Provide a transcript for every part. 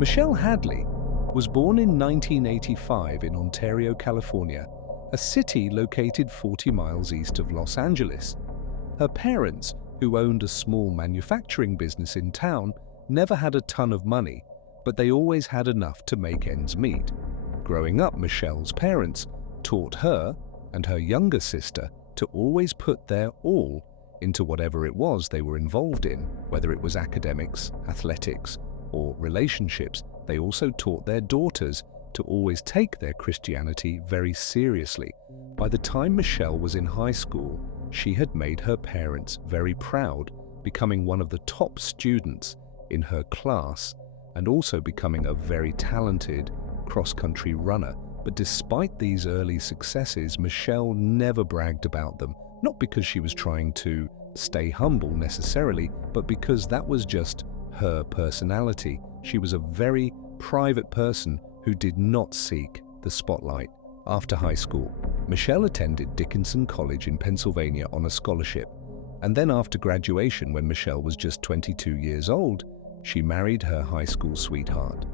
Michelle Hadley was born in 1985 in Ontario, California, a city located 40 miles east of Los Angeles. Her parents, who owned a small manufacturing business in town, never had a ton of money, but they always had enough to make ends meet. Growing up, Michelle's parents taught her and her younger sister to always put their all into whatever it was they were involved in, whether it was academics, athletics, or relationships. They also taught their daughters to always take their Christianity very seriously. By the time Michelle was in high school, she had made her parents very proud, becoming one of the top students in her class and also becoming a very talented cross-country runner. But despite these early successes, Michelle never bragged about them, not because she was trying to stay humble necessarily, but because that was just her personality. She was a very private person who did not seek the spotlight. After high school, Michelle attended Dickinson College in Pennsylvania on a scholarship, and then after graduation, when Michelle was just 22 years old, she married her high school sweetheart.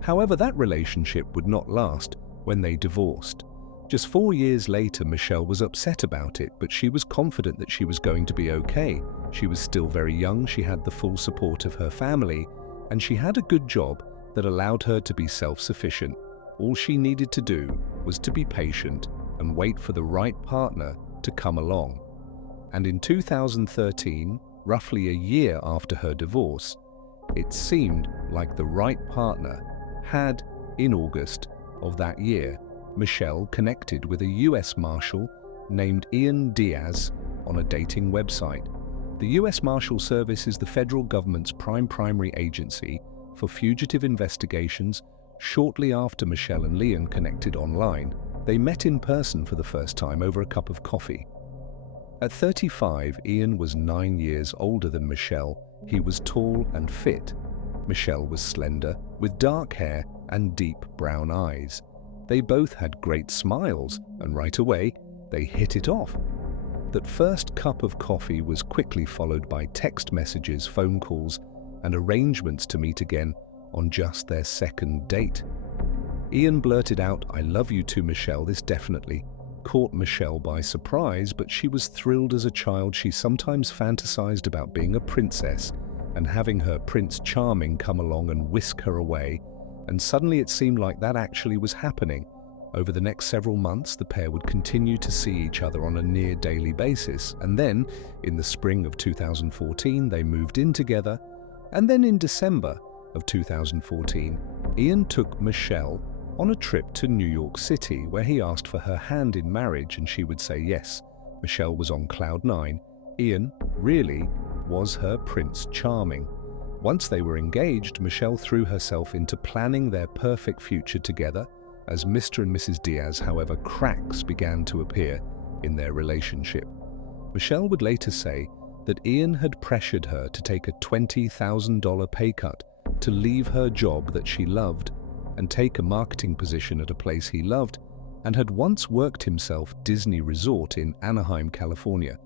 However, that relationship would not last when they divorced. Just 4 years later, Michelle was upset about it, but she was confident that she was going to be okay. She was still very young, she had the full support of her family, and she had a good job that allowed her to be self-sufficient. All she needed to do was to be patient and wait for the right partner to come along. And in 2013, roughly a year after her divorce, it seemed like the right partner had, in August of that year, Michelle connected with a US Marshal named Ian Diaz on a dating website. The US Marshal Service is the federal government's primary agency for fugitive investigations. Shortly after Michelle and Ian connected online, they met in person for the first time over a cup of coffee. At 35, Ian was 9 years older than Michelle. He was tall and fit. Michelle was slender, with dark hair and deep brown eyes. They both had great smiles, and right away, they hit it off. That first cup of coffee was quickly followed by text messages, phone calls, and arrangements to meet again on just their second date. Ian blurted out, "I love you" to Michelle. This definitely caught Michelle by surprise, but she was thrilled. As a child, she sometimes fantasized about being a princess and having her Prince Charming come along and whisk her away. And suddenly it seemed like that actually was happening. Over the next several months, the pair would continue to see each other on a near daily basis. And then, in the spring of 2014, they moved in together. And then in December of 2014, Ian took Michelle on a trip to New York City, where he asked for her hand in marriage, and she would say yes. Michelle was on cloud nine. Ian really was her Prince Charming. Once they were engaged, Michelle threw herself into planning their perfect future together. As Mr. and Mrs. Diaz, however, cracks began to appear in their relationship. Michelle would later say that Ian had pressured her to take a $20,000 pay cut to leave her job that she loved and take a marketing position at a place he loved, and had once worked himself Disney Resort in Anaheim, California.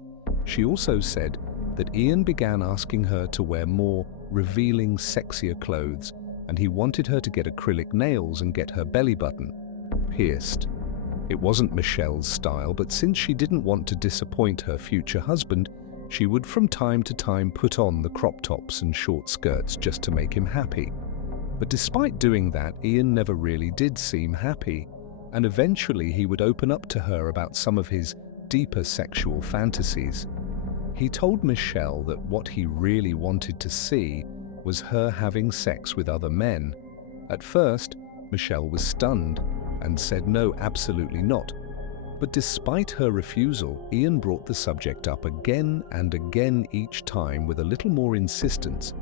She also said that Ian began asking her to wear more revealing, sexier clothes, and he wanted her to get acrylic nails and get her belly button pierced. It wasn't Michelle's style, but since she didn't want to disappoint her future husband, she would from time to time put on the crop tops and short skirts just to make him happy. But despite doing that, Ian never really did seem happy, and eventually he would open up to her about some of his deeper sexual fantasies. He told Michelle that what he really wanted to see was her having sex with other men. At first, Michelle was stunned and said no, absolutely not. But despite her refusal, Ian brought the subject up again and again, each time with a little more insistence.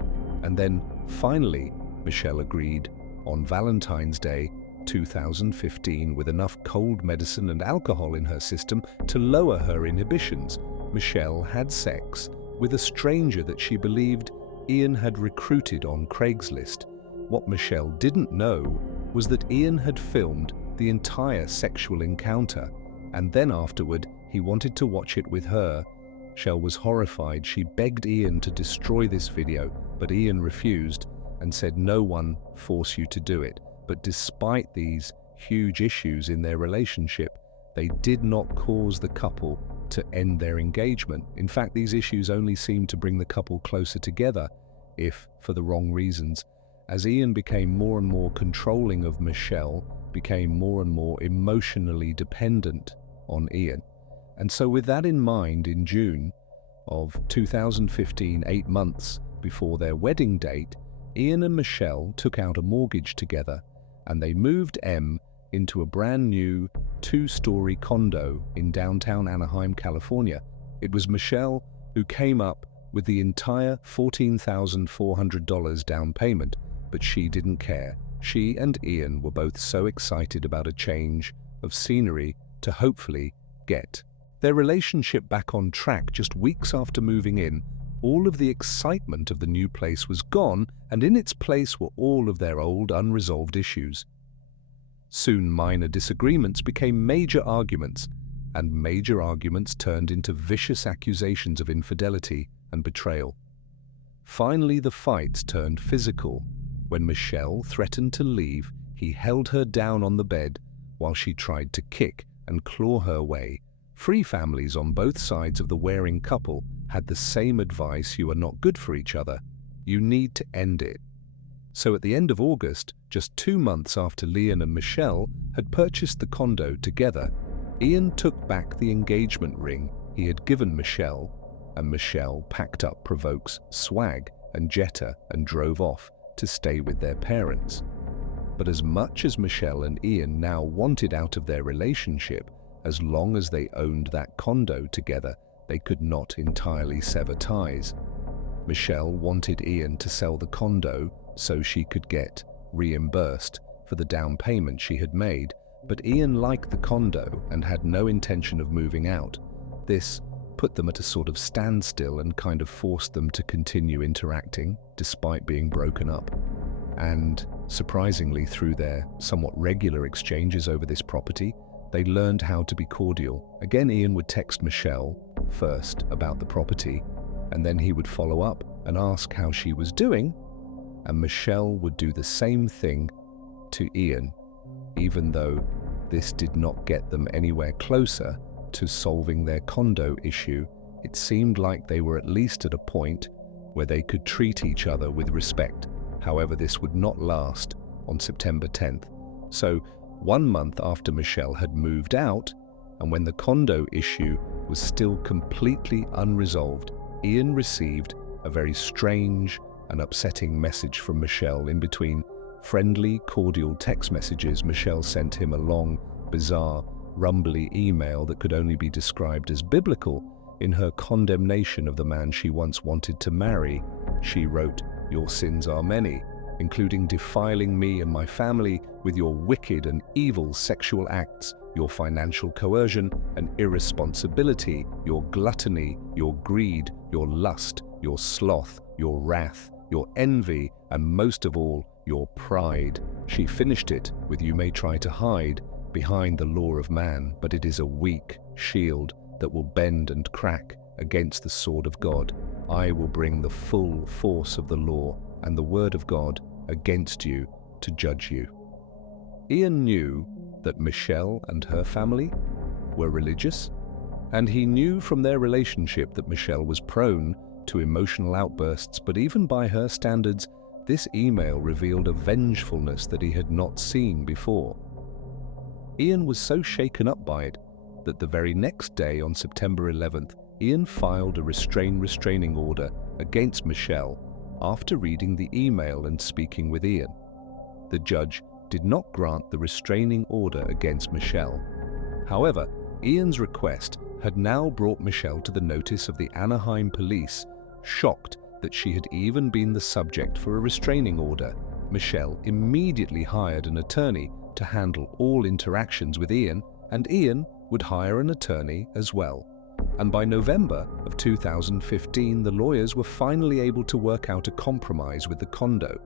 And then, finally, Michelle agreed on Valentine's Day 2015, with enough cold medicine and alcohol in her system to lower her inhibitions. Michelle had sex with a stranger that she believed Ian had recruited on Craigslist. What Michelle didn't know was that Ian had filmed the entire sexual encounter, and then afterward he wanted to watch it with her. Michelle was horrified. She begged Ian to destroy this video, but Ian refused, and said no one force you to do it. But despite these huge issues in their relationship, they did not cause the couple to end their engagement. In fact, these issues only seemed to bring the couple closer together, if for the wrong reasons, as Ian became more and more controlling of Michelle, became more and more emotionally dependent on Ian. And so with that in mind, in June of 2015, 8 months before their wedding date, Ian and Michelle took out a mortgage together, and they moved M into a brand new 2-story condo in downtown Anaheim, California. It was Michelle who came up with the entire $14,400 down payment, but she didn't care. She and Ian were both so excited about a change of scenery to hopefully get their relationship back on track. Just weeks after moving in, all of the excitement of the new place was gone, and in its place were all of their old unresolved issues. Soon minor disagreements became major arguments, and major arguments turned into vicious accusations of infidelity and betrayal. Finally, the fights turned physical. When Michelle threatened to leave, he held her down on the bed while she tried to kick and claw her way. Free families on both sides of the warring couple had the same advice: you are not good for each other. You need to end it. So at the end of August, just 2 months after Ian and Michelle had purchased the condo together, Ian took back the engagement ring he had given Michelle, and Michelle packed up Provoke's swag and Jetta and drove off to stay with their parents. But as much as Michelle and Ian now wanted out of their relationship, as long as they owned that condo together, they could not entirely sever ties. Michelle wanted Ian to sell the condo so she could get reimbursed for the down payment she had made, but Ian liked the condo and had no intention of moving out. This put them at a sort of standstill and kind of forced them to continue interacting despite being broken up. And surprisingly, through their somewhat regular exchanges over this property, they learned how to be cordial. Again, Ian would text Michelle first about the property, and then he would follow up and ask how she was doing, and Michelle would do the same thing to Ian, even though this did not get them anywhere closer to solving their condo issue. It seemed like they were at least at a point where they could treat each other with respect. However, this would not last on September 10th. So 1 month after Michelle had moved out, and when the condo issue was still completely unresolved, Ian received a very strange and upsetting message from Michelle. In between friendly, cordial text messages, Michelle sent him a long, bizarre, rumbly email that could only be described as biblical. In her condemnation of the man she once wanted to marry, she wrote, "Your sins are many, including defiling me and my family with your wicked and evil sexual acts, your financial coercion and irresponsibility, your gluttony, your greed, your lust, your sloth, your wrath, your envy, and most of all, your pride." She finished it with, "You may try to hide behind the law of man, but it is a weak shield that will bend and crack against the sword of God. I will bring the full force of the law and the word of God against you to judge you." Ian knew that Michelle and her family were religious, and he knew from their relationship that Michelle was prone to emotional outbursts, but even by her standards, this email revealed a vengefulness that he had not seen before. Ian was so shaken up by it that the very next day, on September 11th, Ian filed a restraining order against Michelle after reading the email and speaking with Ian. The judge did not grant the restraining order against Michelle. However, Ian's request had now brought Michelle to the notice of the Anaheim police. Shocked that she had even been the subject for a restraining order, Michelle immediately hired an attorney to handle all interactions with Ian, and Ian would hire an attorney as well. And by November of 2015, the lawyers were finally able to work out a compromise with the condo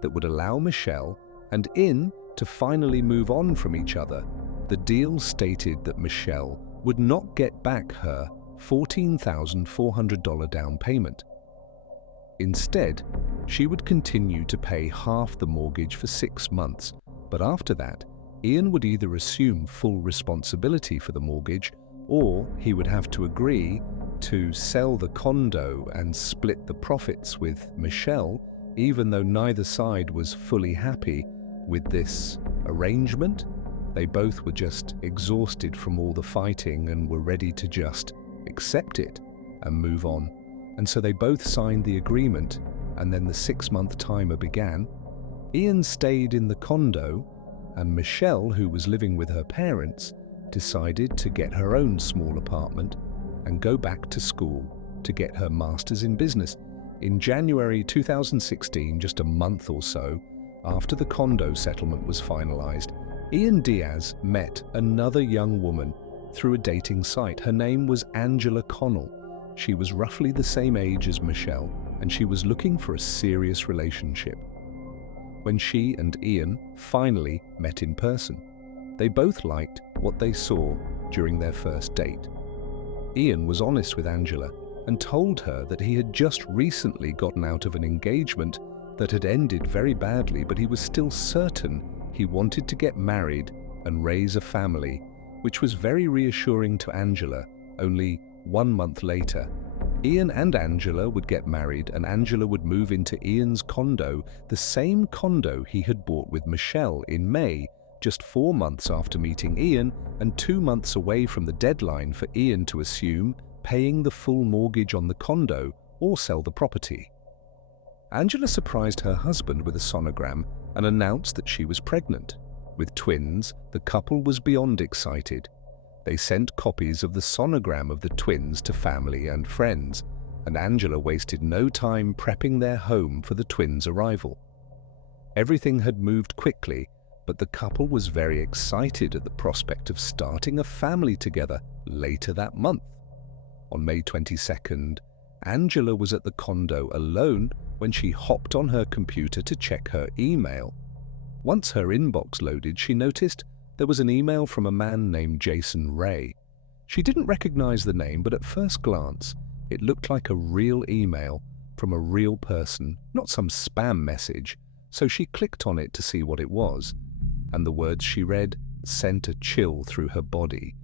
that would allow Michelle and Ian to finally move on from each other. The deal stated that Michelle would not get back her $14,400 down payment. Instead, She would continue to pay half the mortgage for 6 months, but after that, Ian would either assume full responsibility for the mortgage, or he would have to agree to sell the condo and split the profits with Michelle, even though neither side was fully happy with this arrangement. They both were just exhausted from all the fighting and were ready to just accept it and move on. And so they both signed the agreement, and then the 6-month timer began. Ian stayed in the condo, and Michelle, who was living with her parents, decided to get her own small apartment and go back to school to get her master's in business. In January 2016, just a month or so after the condo settlement was finalized, Ian Diaz met another young woman through a dating site. Her name was Angela Connell. She was roughly the same age as Michelle, and she was looking for a serious relationship. When she and Ian finally met in person, they both liked what they saw during their first date. Ian was honest with Angela and told her that he had just recently gotten out of an engagement that had ended very badly, but he was still certain he wanted to get married and raise a family, which was very reassuring to Angela. Only 1 month later, Ian and Angela would get married, and Angela would move into Ian's condo, the same condo he had bought with Michelle in May, just 4 months after meeting Ian and 2 months away from the deadline for Ian to assume paying the full mortgage on the condo or sell the property. Angela surprised her husband with a sonogram and announced that she was pregnant. With twins, the couple was beyond excited. They sent copies of the sonogram of the twins to family and friends, and Angela wasted no time prepping their home for the twins' arrival. Everything had moved quickly, but the couple was very excited at the prospect of starting a family together later that month. On May 22nd, Angela was at the condo alone when she hopped on her computer to check her email. Once her inbox loaded, she noticed there was an email from a man named Jason Ray. She didn't recognize the name, but at first glance, it looked like a real email from a real person, not some spam message, so she clicked on it to see what it was, and the words she read sent a chill through her body.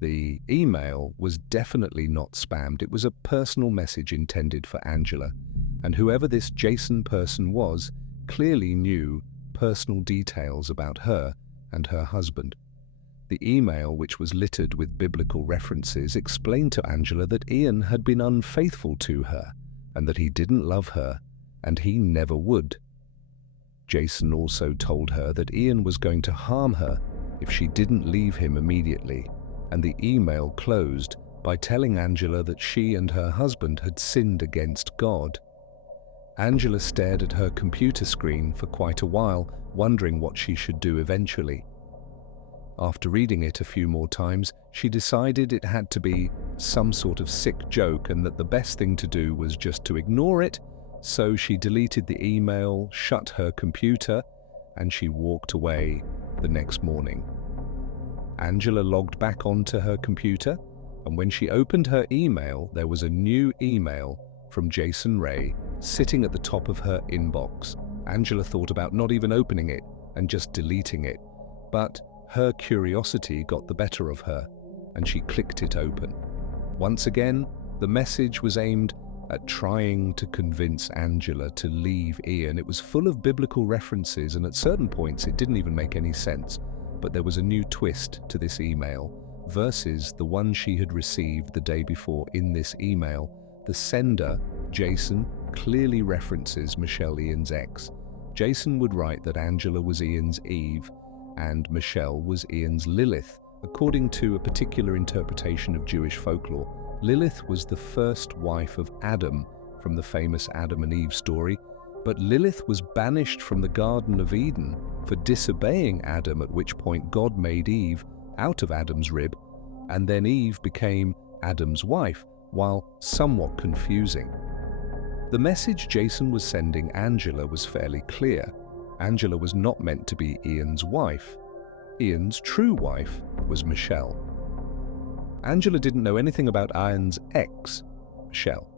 The email was definitely not spammed. It was a personal message intended for Angela, and whoever this Jason person was clearly knew personal details about her and her husband. The email, which was littered with biblical references, explained to Angela that Ian had been unfaithful to her and that he didn't love her and he never would. Jason also told her that Ian was going to harm her if she didn't leave him immediately, and the email closed by telling Angela that she and her husband had sinned against God. Angela stared at her computer screen for quite a while, wondering what she should do eventually. After reading it a few more times, she decided it had to be some sort of sick joke and that the best thing to do was just to ignore it, so she deleted the email, shut her computer, and she walked away the next morning. Angela logged back onto her computer, and when she opened her email, there was a new email from Jason Ray sitting at the top of her inbox. Angela thought about not even opening it and just deleting it, but her curiosity got the better of her, and she clicked it open. Once again, the message was aimed at trying to convince Angela to leave Ian. It was full of biblical references, and at certain points it didn't even make any sense. But there was a new twist to this email. Versus the one she had received the day before. In this email, the sender, Jason, clearly references Michelle, Ian's ex. Jason would write that Angela was Ian's Eve and Michelle was Ian's Lilith. According to a particular interpretation of Jewish folklore, Lilith was the first wife of Adam from the famous Adam and Eve story, but Lilith was banished from the Garden of Eden for disobeying Adam, at which point God made Eve out of Adam's rib, and then Eve became Adam's wife, while somewhat confusing. The message Jason was sending Angela was fairly clear. Angela was not meant to be Ian's wife. Ian's true wife was Michelle. Angela didn't know anything about Ian's ex, Michelle.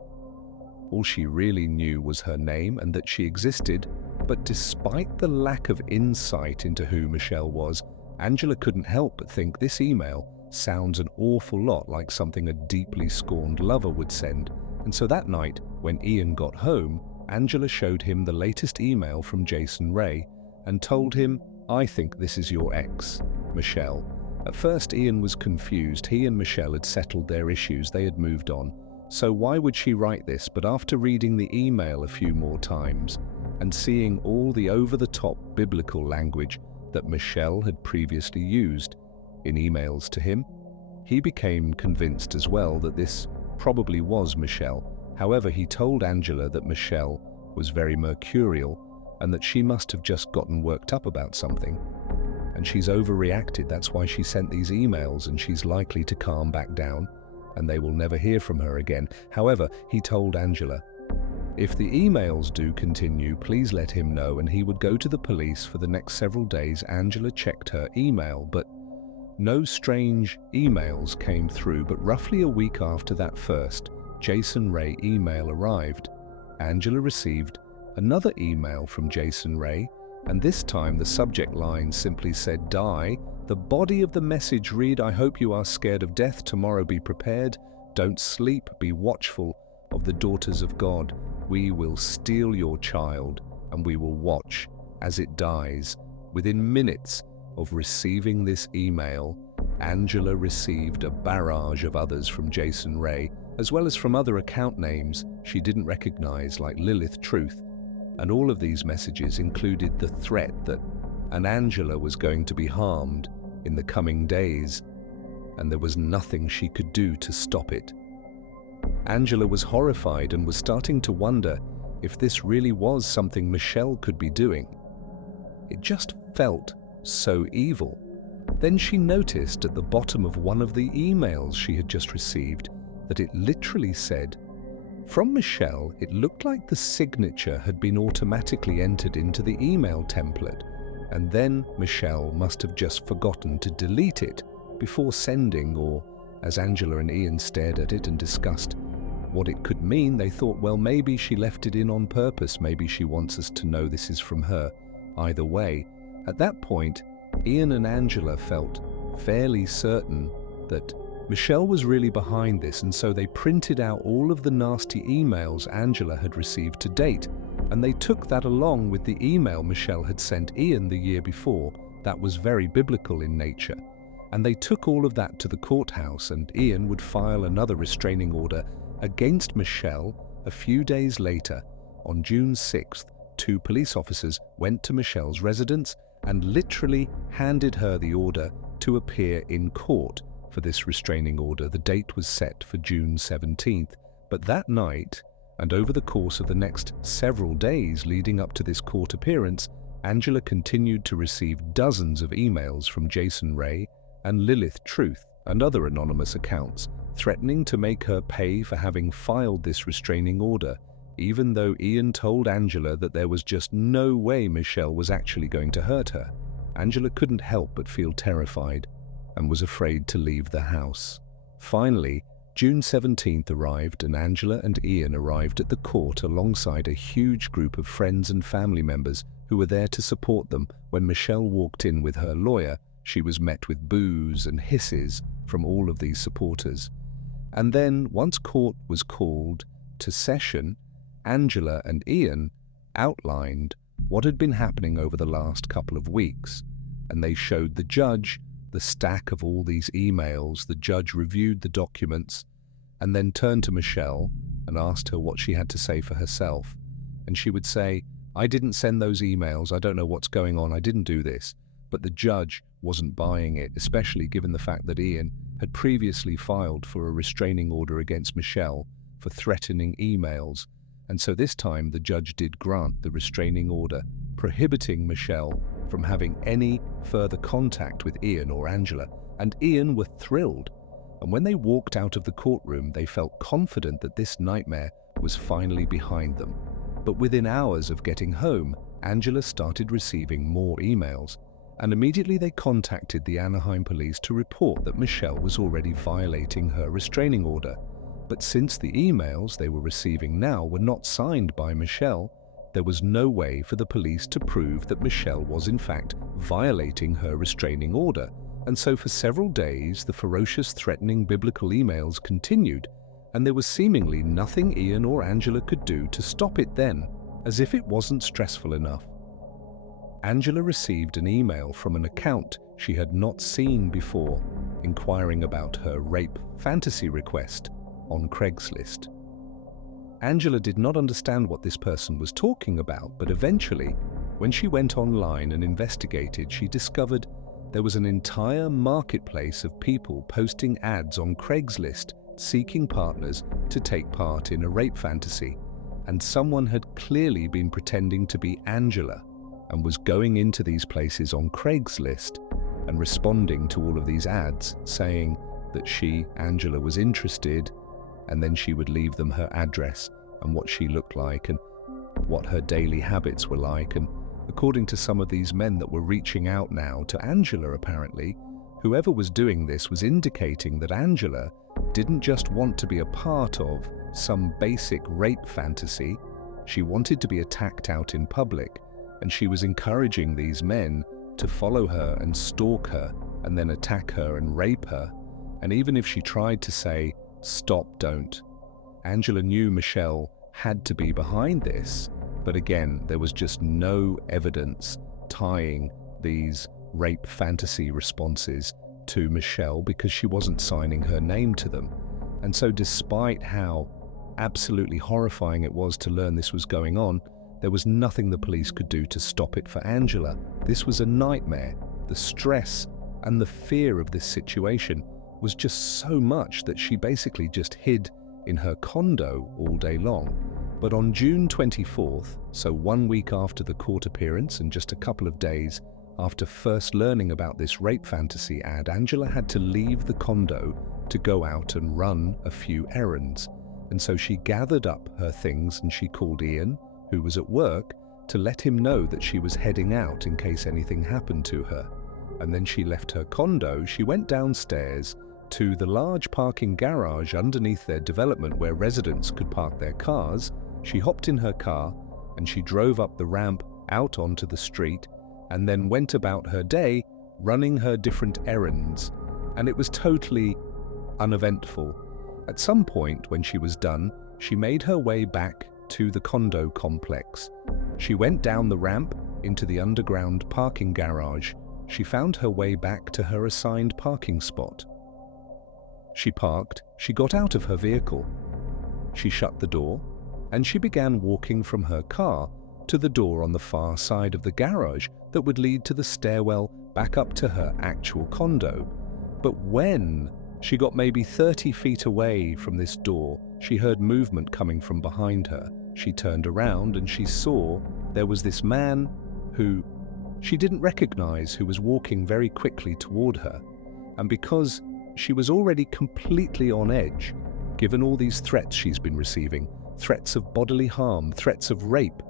All she really knew was her name and that she existed, but despite the lack of insight into who Michelle was, Angela couldn't help but think this email sounds an awful lot like something a deeply scorned lover would send. And so that night, when Ian got home, Angela showed him the latest email from Jason Ray and told him, "I think this is your ex, Michelle." At first, Ian was confused. He and Michelle had settled their issues. They had moved on. So why would she write this? But after reading the email a few more times and seeing all the over-the-top biblical language that Michelle had previously used in emails to him, he became convinced as well that this probably was Michelle. However, he told Angela that Michelle was very mercurial and that she must have just gotten worked up about something. And she's overreacted, that's why she sent these emails, and she's likely to calm back down and they will never hear from her again. However, he told Angela, if the emails do continue, please let him know, and he would go to the police. For the next several days, Angela checked her email, but no strange emails came through. But roughly a week after that first Jason Ray email arrived, Angela received another email from Jason Ray, and this time the subject line simply said, "Die." The body of the message read, "I hope you are scared of death. Tomorrow be prepared. Don't sleep. Be watchful of the daughters of God. We will steal your child, and we will watch as it dies." Within minutes of receiving this email, Angela received a barrage of others from Jason Ray, as well as from other account names she didn't recognize, like Lilith Truth. And all of these messages included the threat that Angela was going to be harmed in the coming days, and there was nothing she could do to stop it. Angela was horrified and was starting to wonder if this really was something Michelle could be doing. It just felt so evil. Then she noticed at the bottom of one of the emails she had just received that it literally said, from Michelle. It looked like the signature had been automatically entered into the email template, and then Michelle must have just forgotten to delete it before sending, or as Angela and Ian stared at it and discussed what it could mean, they thought, well, maybe she left it in on purpose, maybe she wants us to know this is from her. Either way, at that point, Ian and Angela felt fairly certain that Michelle was really behind this, and so they printed out all of the nasty emails Angela had received to date, and they took that along with the email Michelle had sent Ian the year before that was very biblical in nature. And they took all of that to the courthouse, and Ian would file another restraining order against Michelle. A few days later, on June 6th, 2 police officers went to Michelle's residence and literally handed her the order to appear in court for this restraining order. The date was set for June 17th, but that night, and over the course of the next several days leading up to this court appearance, Angela continued to receive dozens of emails from Jason Ray and Lilith Truth and other anonymous accounts, threatening to make her pay for having filed this restraining order, even though Ian told Angela that there was just no way Michelle was actually going to hurt her. Angela couldn't help but feel terrified and was afraid to leave the house. Finally, June 17th arrived, and Angela and Ian arrived at the court alongside a huge group of friends and family members who were there to support them. When Michelle walked in with her lawyer, she was met with boos and hisses from all of these supporters. And then, once court was called to session, Angela and Ian outlined what had been happening over the last couple of weeks, and they showed the judge the stack of all these emails. The judge reviewed the documents and then turned to Michelle and asked her what she had to say for herself. And she would say, "I didn't send those emails, I don't know what's going on, I didn't do this." But the judge wasn't buying it, especially given the fact that Ian had previously filed for a restraining order against Michelle for threatening emails. And so this time the judge did grant the restraining order, prohibiting Michelle from having any further contact with Ian or Angela, and Ian were thrilled. And when they walked out of the courtroom, they felt confident that this nightmare was finally behind them. But within hours of getting home, Angela started receiving more emails, and immediately they contacted the Anaheim police to report that Michelle was already violating her restraining order. But since the emails they were receiving now were not signed by Michelle, there was no way for the police to prove that Michelle was in fact violating her restraining order. And so for several days, the ferocious, threatening biblical emails continued, and there was seemingly nothing Ian or Angela could do to stop it then, as if it wasn't stressful enough. Angela received an email from an account she had not seen before, inquiring about her rape fantasy request on Craigslist. Angela did not understand what this person was talking about, but eventually, when she went online and investigated, she discovered there was an entire marketplace of people posting ads on Craigslist seeking partners to take part in a rape fantasy, and someone had clearly been pretending to be Angela and was going into these places on Craigslist and responding to all of these ads saying that she, Angela, was interested, and then she would leave them her address and what she looked like and what her daily habits were like. And according to some of these men that were reaching out now to Angela, apparently, whoever was doing this was indicating that Angela didn't just want to be a part of some basic rape fantasy, she wanted to be attacked out in public, and she was encouraging these men to follow her and stalk her and then attack her and rape her. And even if she tried to say, "Stop, don't," Angela knew Michelle had to be behind this, but again, there was just no evidence tying these rape fantasy responses to Michelle because she wasn't signing her name to them. And so despite how absolutely horrifying it was to learn this was going on, there was nothing the police could do to stop it for Angela. This was a nightmare. The stress and the fear of this situation was just so much that she basically just hid in her condo all day long. But on June 24th, so 1 week after the court appearance and just a couple of days after first learning about this rape fantasy ad, Angela had to leave the condo to go out and run a few errands. And so she gathered up her things and she called Ian, who was at work, to let him know that she was heading out in case anything happened to her. And then she left her condo, she went downstairs to the large parking garage underneath their development where residents could park their cars. She hopped in her car and she drove up the ramp out onto the street and then went about her day running her different errands. And it was totally uneventful. At some point when she was done, she made her way back to the condo complex. She went down the ramp into the underground parking garage. She found her way back to her assigned parking spot. She parked, she got out of her vehicle. She shut the door, and she began walking from her car to the door on the far side of the garage that would lead to the stairwell back up to her actual condo. But when she got maybe 30 feet away from this door, she heard movement coming from behind her. She turned around and she saw there was this man who she didn't recognize, who was walking very quickly toward her. And because she was already completely on edge, given all these threats she's been receiving, threats of bodily harm, threats of rape,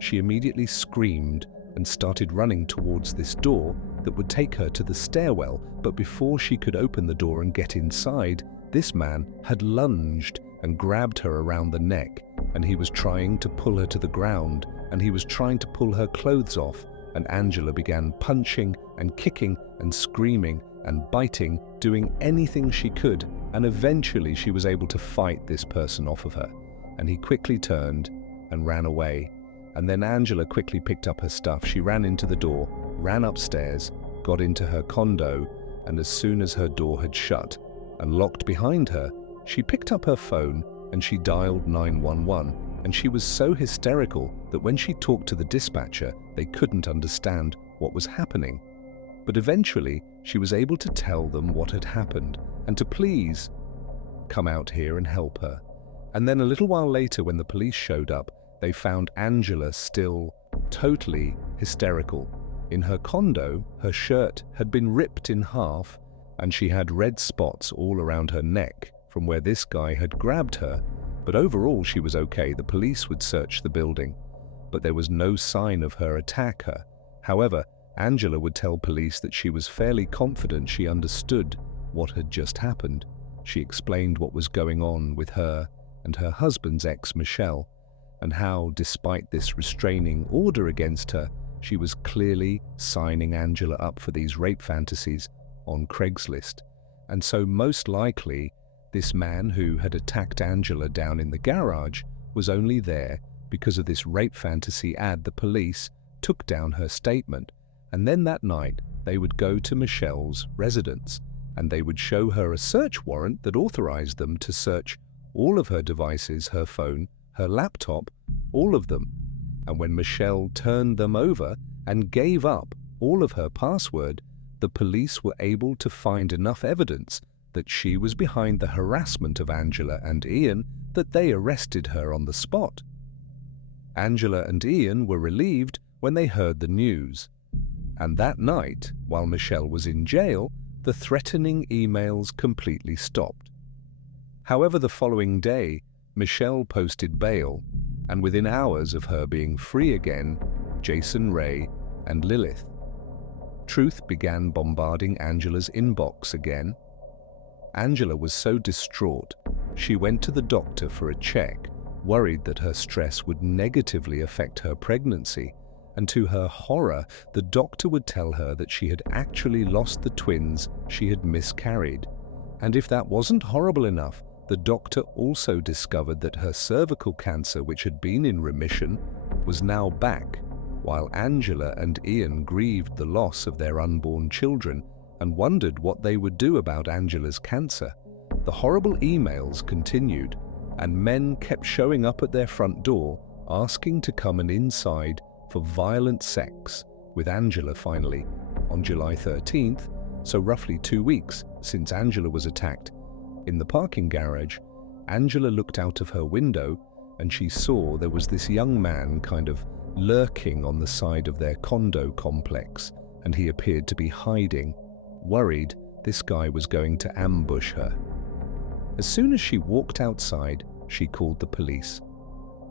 she immediately screamed and started running towards this door that would take her to the stairwell. But before she could open the door and get inside, this man had lunged and grabbed her around the neck, and he was trying to pull her to the ground, and he was trying to pull her clothes off, and Angela began punching and kicking and screaming and biting, doing anything she could, and eventually she was able to fight this person off of her, and he quickly turned and ran away. And then Angela quickly picked up her stuff. She ran into the door, ran upstairs, got into her condo, and as soon as her door had shut and locked behind her, she picked up her phone and she dialed 911, and she was so hysterical that when she talked to the dispatcher, they couldn't understand what was happening. But eventually, she was able to tell them what had happened and to please come out here and help her. And then a little while later, when the police showed up, they found Angela still totally hysterical. In her condo, her shirt had been ripped in half, and she had red spots all around her neck from where this guy had grabbed her. But overall, she was okay. The police would search the building, but there was no sign of her attacker. However, Angela would tell police that she was fairly confident she understood what had just happened, She explained what was going on with her and her husband's ex, Michelle, and how, despite this restraining order against her, she was clearly signing Angela up for these rape fantasies on Craigslist. And so most likely, this man who had attacked Angela down in the garage was only there because of this rape fantasy ad. The police took down her statement, and then that night they would go to Michelle's residence and they would show her a search warrant that authorized them to search all of her devices, her phone, her laptop, all of them. And when Michelle turned them over and gave up all of her password, the police were able to find enough evidence that she was behind the harassment of Angela and Ian that they arrested her on the spot. Angela and Ian were relieved when they heard the news. And that night, while Michelle was in jail, the threatening emails completely stopped. However, the following day, Michelle posted bail, and within hours of her being free again, Jason Ray and Lilith. Truth began bombarding Angela's inbox again. Angela was so distraught, she went to the doctor for a check, worried that her stress would negatively affect her pregnancy, and to her horror, the doctor would tell her that she had actually lost the twins she had miscarried. And if that wasn't horrible enough, the doctor also discovered that her cervical cancer, which had been in remission, was now back, while Angela and Ian grieved the loss of their unborn children and wondered what they would do about Angela's cancer. The horrible emails continued, and men kept showing up at their front door, asking to come inside for violent sex with Angela. Finally, on July 13th, so roughly 2 weeks since Angela was attacked, in the parking garage, Angela looked out of her window and she saw there was this young man kind of lurking on the side of their condo complex, and he appeared to be hiding. Worried, this guy was going to ambush her. As soon as she walked outside, she called the police.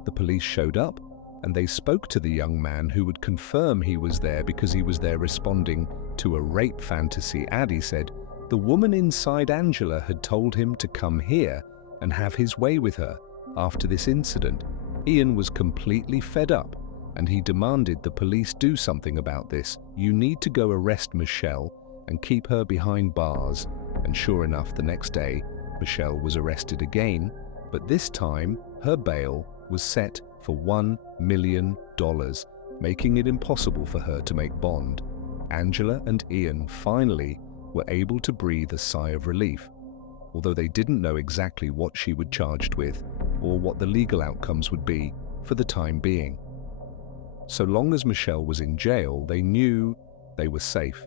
The police showed up, and they spoke to the young man, who would confirm he was there because he was there responding to a rape fantasy ad. He said the woman inside Angela had told him to come here and have his way with her. After this incident, Ian was completely fed up, and he demanded the police do something about this. You need to go arrest Michelle and keep her behind bars. And sure enough, the next day, Michelle was arrested again, but this time her bail was set for $1 million, making it impossible for her to make bond. Angela and Ian finally were able to breathe a sigh of relief, although they didn't know exactly what she was charged with or what the legal outcomes would be for the time being. So long as Michelle was in jail, they knew they were safe,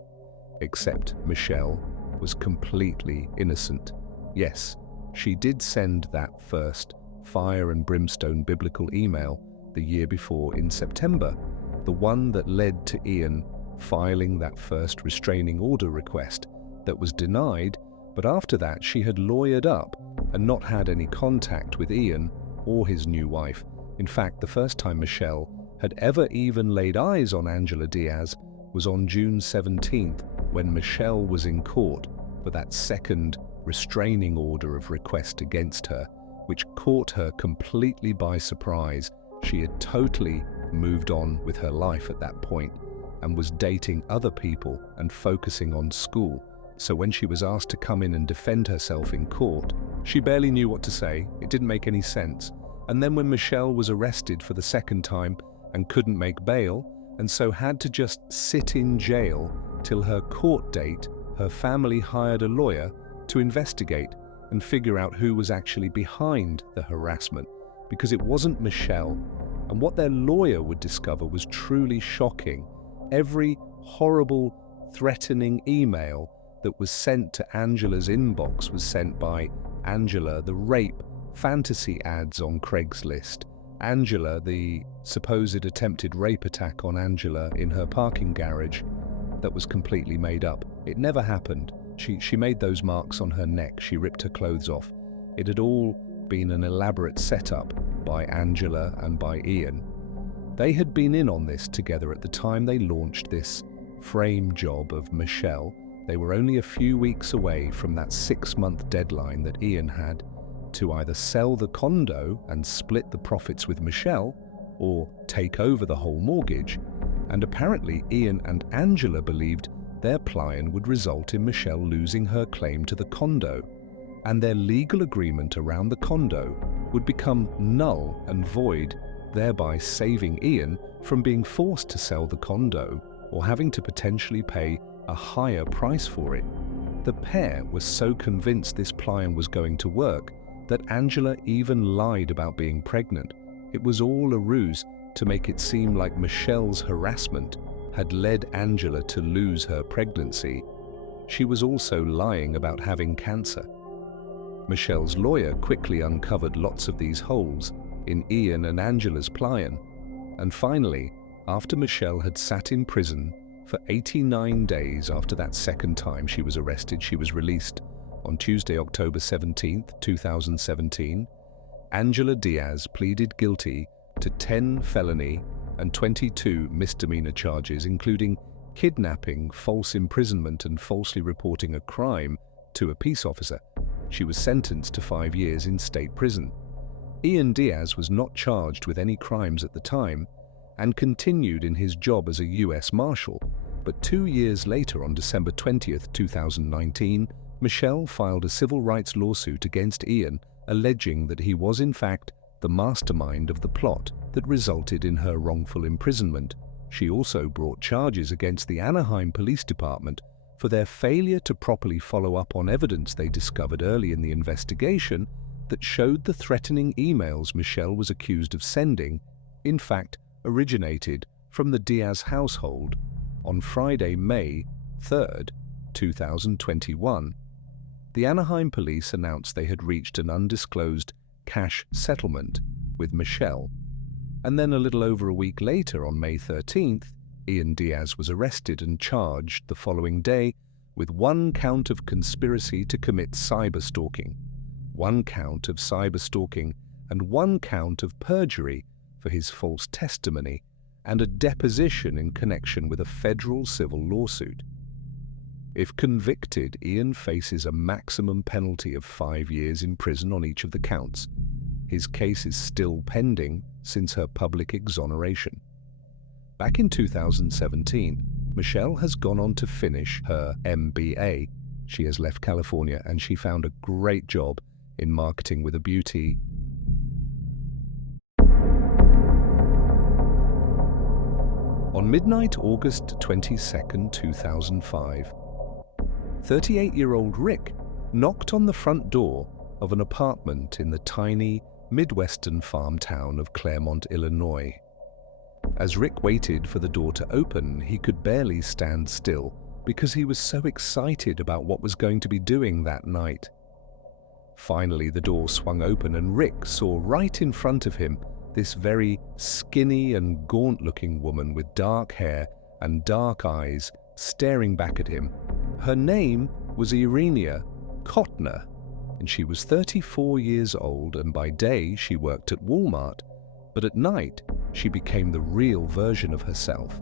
except Michelle was completely innocent. Yes, she did send that first fire and brimstone biblical email the year before in September, the one that led to Ian filing that first restraining order request that was denied, but after that she had lawyered up and not had any contact with Ian or his new wife. In fact, the first time Michelle had ever even laid eyes on Angela Diaz was on June 17th, when Michelle was in court for that second restraining order of request against her, which caught her completely by surprise. She had totally moved on with her life at that point and was dating other people and focusing on school. So when she was asked to come in and defend herself in court, she barely knew what to say. It didn't make any sense. And then when Michelle was arrested for the second time and couldn't make bail, and so had to just sit in jail till her court date, her family hired a lawyer to investigate and figure out who was actually behind the harassment, because it wasn't Michelle. And what their lawyer would discover was truly shocking. Every horrible, threatening email that was sent to Angela's inbox was sent by Angela. The rape fantasy ads on Craigslist, Angela, the supposed attempted rape attack on Angela in her parking garage, that was completely made up. It never happened. She made those marks on her neck. She ripped her clothes off. It had all been an elaborate setup by Angela and by Ian. They had been in on this together at the time they launched this frame job of Michelle, They were only a few weeks away from that 6-month deadline that Ian had to either sell the condo and split the profits with Michelle, or take over the whole mortgage. And apparently Ian and Angela believed their plan would result in Michelle losing her claim to the condo, and their legal agreement around the condo would become null and void, thereby saving Ian from being forced to sell the condo or having to potentially pay a higher price for it. The pair were so convinced this plan was going to work that Angela even lied about being pregnant. It was all a ruse to make it seem like Michelle's harassment had led Angela to lose her pregnancy. She was also lying about having cancer. Michelle's lawyer quickly uncovered lots of these holes in Ian and Angela's plan. And finally, after Michelle had sat in prison for 89 days after that second time she was arrested, she was released on Tuesday, October 17, 2017. Angela Diaz pleaded guilty to 10 felony and 22 misdemeanor charges, including kidnapping, false imprisonment, and falsely reporting a crime to a peace officer. She was sentenced to 5 years in state prison. Ian Diaz was not charged with any crimes at the time and continued in his job as a U.S. Marshal, but 2 years later, on December 20, 2019, Michelle filed a civil rights lawsuit against Ian, alleging that he was in fact the mastermind of the plot that resulted in her wrongful imprisonment. She also brought charges against the Anaheim Police Department for their failure to properly follow up on evidence they discovered early in the investigation that showed the threatening emails Michelle was accused of sending, in fact, originated from the Diaz household. On Friday, May 3, 2021, the Anaheim police announced they had reached an undisclosed cash settlement with Michelle. And then a little over a week later, on May 13th, Ian Diaz was arrested and charged the following day with 1 count of conspiracy to commit cyberstalking, 1 count of cyberstalking, and 1 count of perjury for his false testimony, and a deposition in connection with a federal civil lawsuit. If convicted, Ian faces a maximum penalty of 5 years in prison on each of the counts. His case is still pending since her public exoneration. Back in 2017, Michelle has gone on to finish her MBA. She has left California and she found a great job in marketing with a beauty. On midnight, August 22, 2005, 38-year-old Rick knocked on the front door of an apartment in the tiny Midwestern farm town of Claremont, Illinois. As Rick waited for the door to open, he could barely stand still because he was so excited about what was going to be doing that night. Finally, the door swung open and Rick saw right in front of him this very skinny and gaunt-looking woman with dark hair and dark eyes staring back at him. Her name was Irenia Kotner, and she was 34 years old, and by day she worked at Walmart, but at night she became the real version of herself.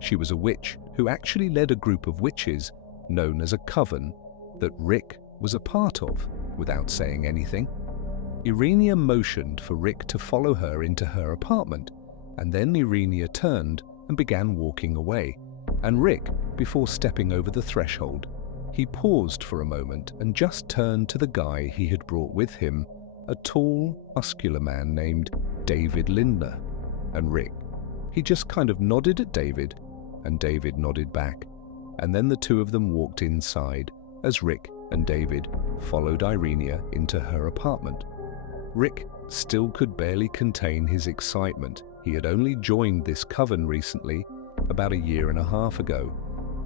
She was a witch who actually led a group of witches known as a coven that Rick was a part of without saying anything. Irenia motioned for Rick to follow her into her apartment, and then Irenia turned and began walking away. And Rick, before stepping over the threshold, he paused for a moment and just turned to the guy he had brought with him, a tall, muscular man named David Lindner. And Rick, he just kind of nodded at David, and David nodded back. And then the two of them walked inside as Rick and David followed Irenia into her apartment. Rick still could barely contain his excitement. He had only joined this coven recently, about 1.5 years ago,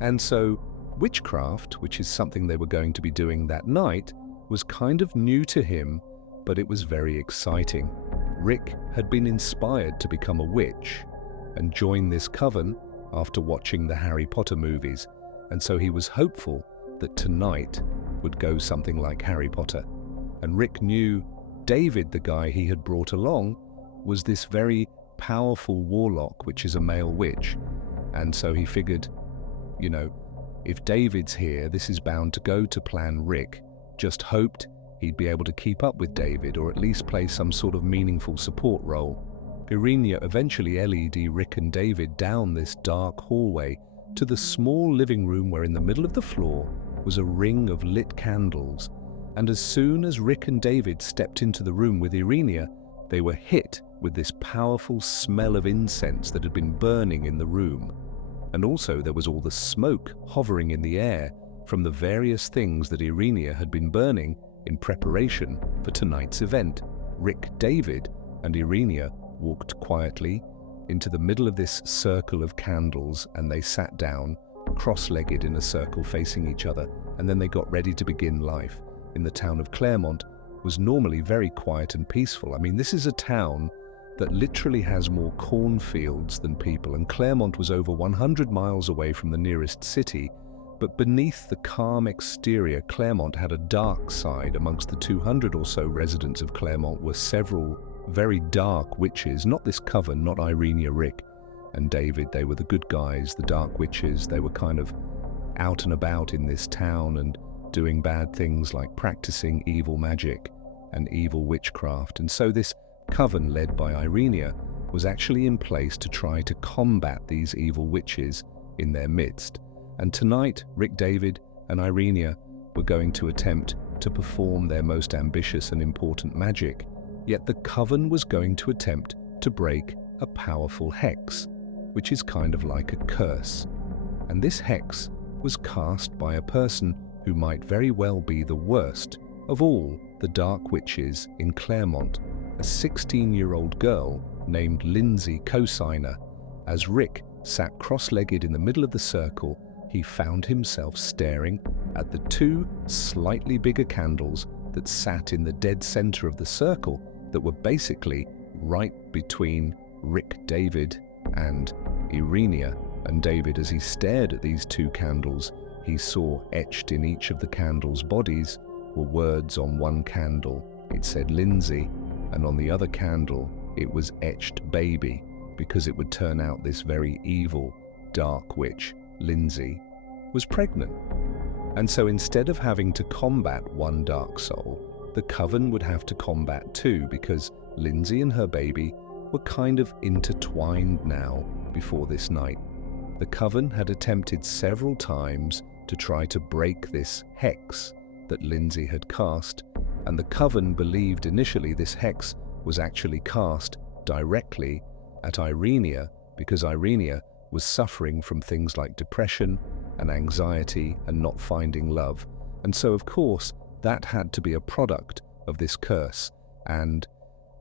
and so witchcraft, which is something they were going to be doing that night, was kind of new to him, but it was very exciting. Rick had been inspired to become a witch and join this coven after watching the Harry Potter movies, and so he was hopeful that tonight would go something like Harry Potter. And Rick knew David, the guy he had brought along, was this very powerful warlock, which is a male witch, and so he figured, If David's here, this is bound to go to plan. Rick just hoped he'd be able to keep up with David, or at least play some sort of meaningful support role. Irenia eventually led Rick and David down this dark hallway to the small living room where in the middle of the floor was a ring of lit candles. And as soon as Rick and David stepped into the room with Irenia, they were hit with this powerful smell of incense that had been burning in the room. And also there was all the smoke hovering in the air from the various things that Irenia had been burning in preparation for tonight's event. Rick, David, and Irenia walked quietly into the middle of this circle of candles, and they sat down, cross-legged in a circle facing each other, and then they got ready to begin life. In the town of Claremont was normally very quiet and peaceful. I mean, this is a town that literally has more cornfields than people, and Claremont was over 100 miles away from the nearest city. But beneath the calm exterior, Claremont had a dark side. Amongst the 200 or so residents of Claremont were several very dark witches. Not this coven, not Irenia, Rick, and David. They were the good guys, the dark witches. They were kind of out and about in this town and doing bad things like practicing evil magic and evil witchcraft. And so this coven led by Irenia was actually in place to try to combat these evil witches in their midst. And tonight, Rick, David, and Irenia were going to attempt to perform their most ambitious and important magic, yet the coven was going to attempt to break a powerful hex, which is kind of like a curse. And this hex was cast by a person who might very well be the worst of all the dark witches in Claremont, a 16-year-old girl named Lindsay Cosigner. As Rick sat cross-legged in the middle of the circle, he found himself staring at the two slightly bigger candles that sat in the dead center of the circle, that were basically right between Rick, David, and Irenia. And David, as he stared at these two candles, he saw etched in each of the candles' bodies were words. On one candle it said Lindsay, and on the other candle it was etched baby, because it would turn out this very evil, dark witch, Lindsay, was pregnant. And so instead of having to combat one dark soul, the coven would have to combat two, because Lindsay and her baby were kind of intertwined now before this night. The coven had attempted several times to try to break this hex that Lindsay had cast, and the coven believed initially this hex was actually cast directly at Irenia, because Irenia was suffering from things like depression and anxiety and not finding love. And so, of course, that had to be a product of this curse. And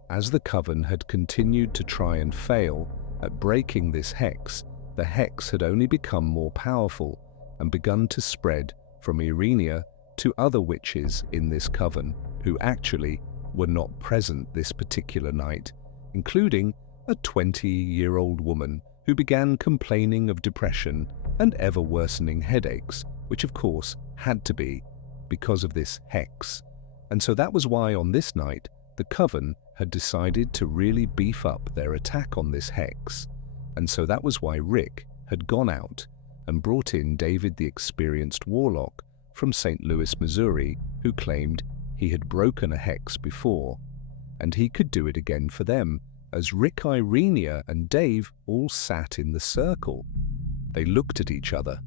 as the coven had continued to try and fail at breaking this hex, the hex had only become more powerful and begun to spread from Irenia to other witches in this coven who actually were not present this particular night, including a 20-year-old woman who began complaining of depression and ever-worsening headaches, which of course had to be because of this hex. And so that was why on this night the coven had decided to really beef up their attack on this hex. And so that was why Rick had gone out and brought in David, the experienced warlock from St. Louis, Missouri, who claimed he had broken a hex before, and he could do it again for them. As Rick, Irenia, and Dave all sat in the circle, they looked at each other,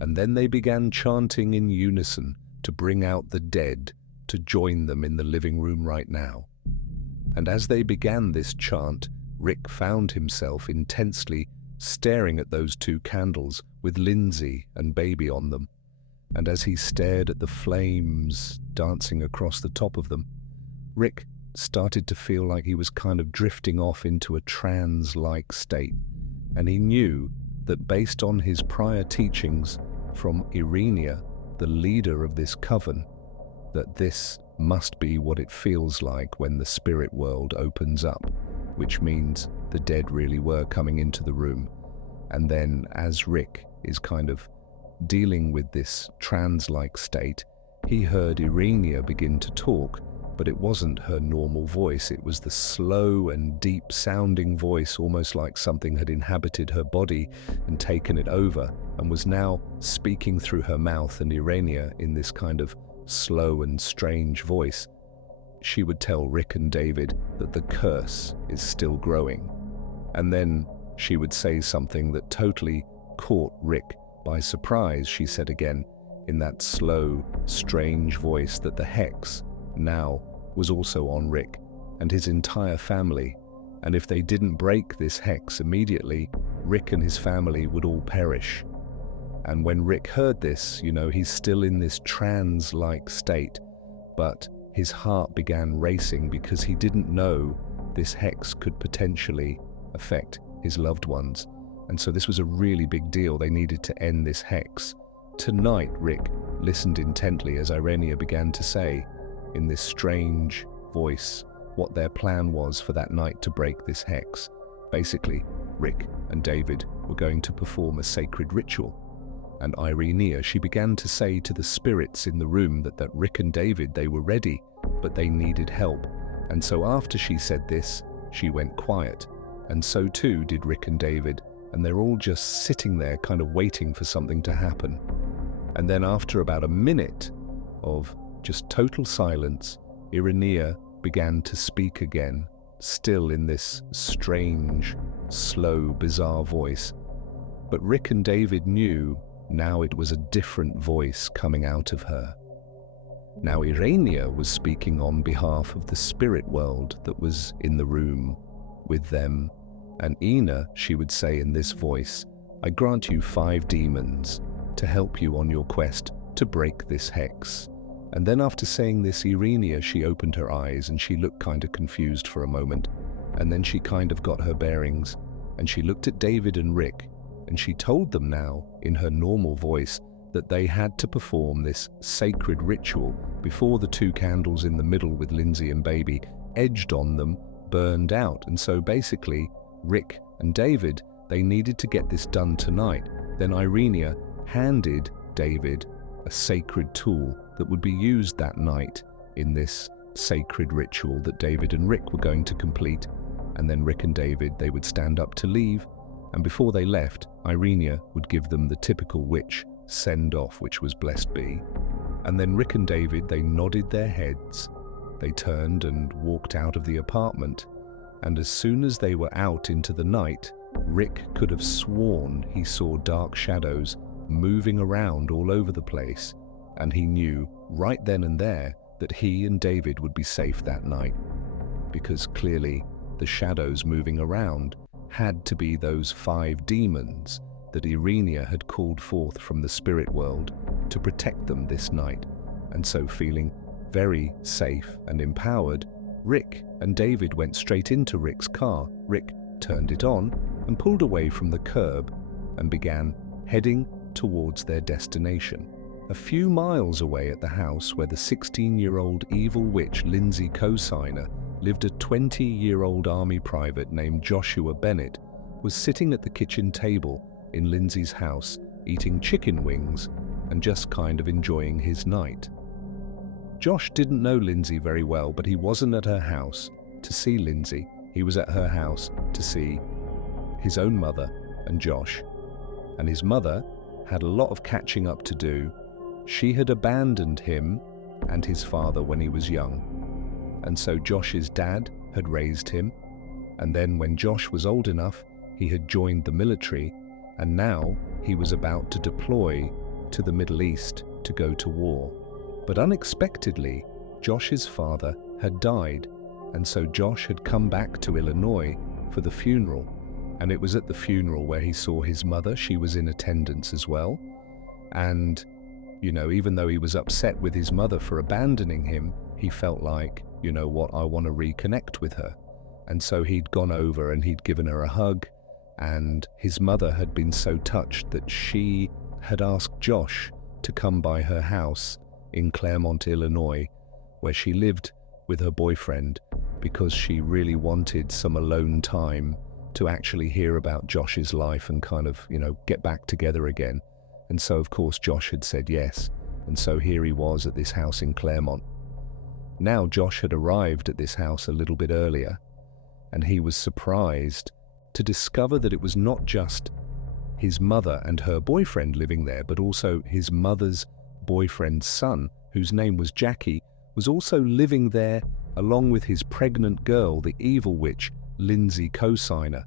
and then they began chanting in unison to bring out the dead to join them in the living room right now. And as they began this chant, Rick found himself intensely staring at those two candles with Lindsay and baby on them. And as he stared at the flames dancing across the top of them, Rick started to feel like he was kind of drifting off into a trance-like state. And he knew that based on his prior teachings from Irenia, the leader of this coven, that this must be what it feels like when the spirit world opens up, which means the dead really were coming into the room. And then as Rick is kind of dealing with this trance-like state, he heard Irenia begin to talk, but it wasn't her normal voice. It was the slow and deep-sounding voice, almost like something had inhabited her body and taken it over, and was now speaking through her mouth. And Irenia, in this kind of slow and strange voice, she would tell Rick and David that the curse is still growing. And then she would say something that totally caught Rick by surprise. She said again, in that slow, strange voice, that the hex now was also on Rick and his entire family, and if they didn't break this hex immediately, Rick and his family would all perish. And when Rick heard this, he's still in this trance-like state, but his heart began racing because he didn't know this hex could potentially affect his loved ones. And so this was a really big deal. They needed to end this hex. Tonight, Rick listened intently as Irenia began to say, in this strange voice, what their plan was for that night to break this hex. Basically, Rick and David were going to perform a sacred ritual. And Irenia, she began to say to the spirits in the room that Rick and David, they were ready, but they needed help. And so after she said this, she went quiet. And so too did Rick and David, and they're all just sitting there kind of waiting for something to happen. And then after about a minute of just total silence, Irenia began to speak again, still in this strange, slow, bizarre voice. But Rick and David knew now it was a different voice coming out of her. Now Irenia was speaking on behalf of the spirit world that was in the room with them. And Ina, she would say in this voice, I grant you 5 demons to help you on your quest to break this hex. And then after saying this, Irenia, she opened her eyes and she looked kind of confused for a moment. And then she kind of got her bearings and she looked at David and Rick, and she told them now in her normal voice that they had to perform this sacred ritual before the 2 candles in the middle with Lindsay and Baby edged on them burned out. And so basically, Rick and David, they needed to get this done tonight. Then Irenia handed David a sacred tool that would be used that night in this sacred ritual that David and Rick were going to complete. And then Rick and David, they would stand up to leave, and before they left, Irenia would give them the typical witch send-off, which was blessed be. And then Rick and David, they nodded their heads, they turned and walked out of the apartment. And as soon as they were out into the night, Rick could have sworn he saw dark shadows moving around all over the place, and he knew right then and there that he and David would be safe that night, because clearly the shadows moving around had to be those 5 demons that Irenia had called forth from the spirit world to protect them this night. And so, feeling very safe and empowered, Rick and David went straight into Rick's car. Rick turned it on and pulled away from the curb and began heading towards their destination. A few miles away at the house where the 16-year-old evil witch Lindsay co-signer lived, a 20-year-old army private named Joshua Bennett was sitting at the kitchen table in Lindsay's house eating chicken wings and just kind of enjoying his night. Josh didn't know Lindsay very well, but he wasn't at her house to see Lindsay. He was at her house to see his own mother and Josh. And his mother had a lot of catching up to do. She had abandoned him and his father when he was young. And so Josh's dad had raised him. And then when Josh was old enough, he had joined the military, and now he was about to deploy to the Middle East to go to war. But unexpectedly, Josh's father had died, and so Josh had come back to Illinois for the funeral. And it was at the funeral where he saw his mother. She was in attendance as well. And, even though he was upset with his mother for abandoning him, he felt like, I want to reconnect with her. And so he'd gone over and he'd given her a hug, and his mother had been so touched that she had asked Josh to come by her house in Claremont, Illinois, where she lived with her boyfriend, because she really wanted some alone time to actually hear about Josh's life and kind of, get back together again. And so, of course, Josh had said yes. And so here he was at this house in Claremont. Now Josh had arrived at this house a little bit earlier, and he was surprised to discover that it was not just his mother and her boyfriend living there, but also his mother's boyfriend's son, whose name was Jackie, was also living there along with his pregnant girl, the evil witch, Lindsay Cosigner.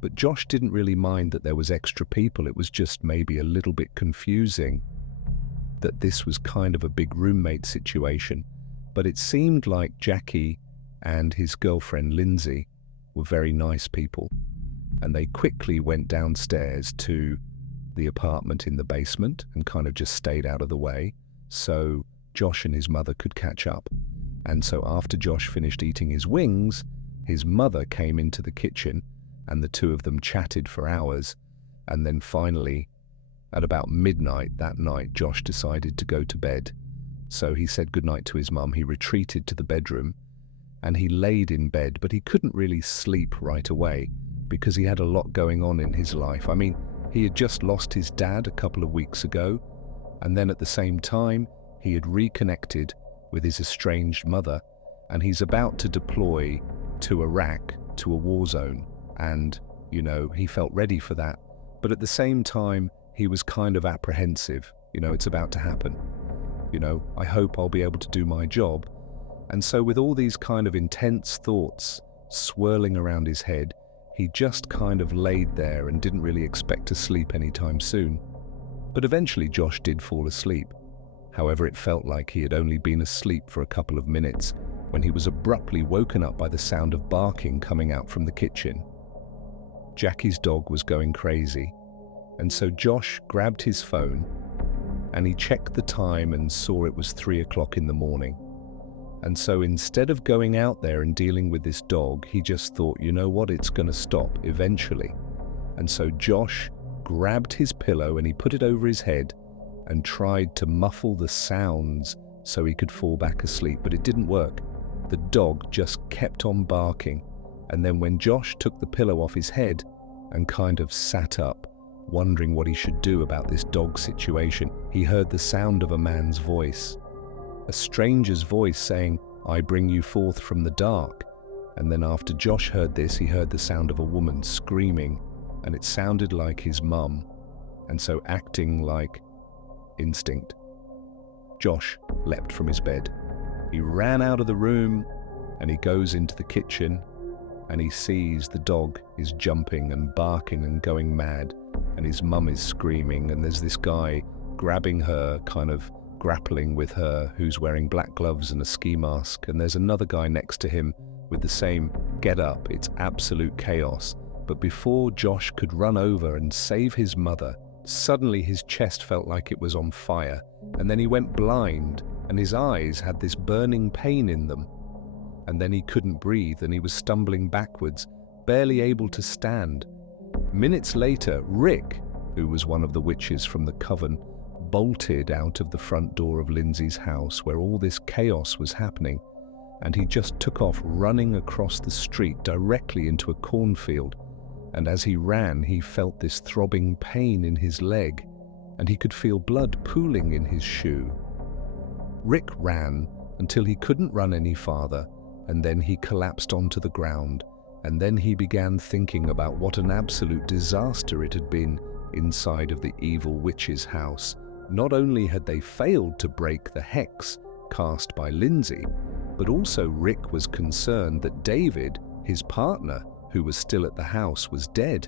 But Josh didn't really mind that there was extra people. It was just maybe a little bit confusing that this was kind of a big roommate situation. But it seemed like Jackie and his girlfriend Lindsay were very nice people, and they quickly went downstairs to the apartment in the basement and kind of just stayed out of the way so Josh and his mother could catch up. And so after Josh finished eating his wings, his mother came into the kitchen and the two of them chatted for hours. And then finally, at about midnight that night, Josh decided to go to bed. So he said goodnight to his mum. He retreated to the bedroom and he laid in bed, but he couldn't really sleep right away because he had a lot going on in his life. I mean, he had just lost his dad a couple of weeks ago, and then at the same time, he had reconnected with his estranged mother, and he's about to deploy to Iraq, to a war zone. And, you know, he felt ready for that. But at the same time, he was kind of apprehensive. You know, it's about to happen. You know, I hope I'll be able to do my job. And so with all these kind of intense thoughts swirling around his head, he just kind of laid there and didn't really expect to sleep anytime soon. But eventually Josh did fall asleep. However, it felt like he had only been asleep for a couple of minutes when he was abruptly woken up by the sound of barking coming out from the kitchen. Jackie's dog was going crazy, and so Josh grabbed his phone and he checked the time and saw it was 3 o'clock in the morning. And so instead of going out there and dealing with this dog, he just thought, you know what, it's going to stop eventually. And so Josh grabbed his pillow and he put it over his head and tried to muffle the sounds so he could fall back asleep, but it didn't work. The dog just kept on barking. And then when Josh took the pillow off his head and kind of sat up, wondering what he should do about this dog situation, he heard the sound of a man's voice. A stranger's voice saying, "I bring you forth from the dark." And then after Josh heard this, he heard the sound of a woman screaming, and it sounded like his mum. And so, acting like instinct, Josh leapt from his bed. He ran out of the room and he goes into the kitchen and he sees the dog is jumping and barking and going mad, and his mum is screaming, and there's this guy grabbing her, kind of grappling with her, who's wearing black gloves and a ski mask, and there's another guy next to him with the same get up. It's absolute chaos. But before Josh could run over and save his mother, suddenly his chest felt like it was on fire, and then he went blind, and his eyes had this burning pain in them. And then he couldn't breathe, and he was stumbling backwards, barely able to stand. Minutes later, Rick, who was one of the witches from the coven, bolted out of the front door of Lindsay's house where all this chaos was happening, and he just took off running across the street directly into a cornfield. And as he ran, he felt this throbbing pain in his leg, and he could feel blood pooling in his shoe. Rick ran until he couldn't run any farther, and then he collapsed onto the ground, and then he began thinking about what an absolute disaster it had been inside of the evil witch's house. Not only had they failed to break the hex cast by Lindsay, but also Rick was concerned that David, his partner, who was still at the house, was dead.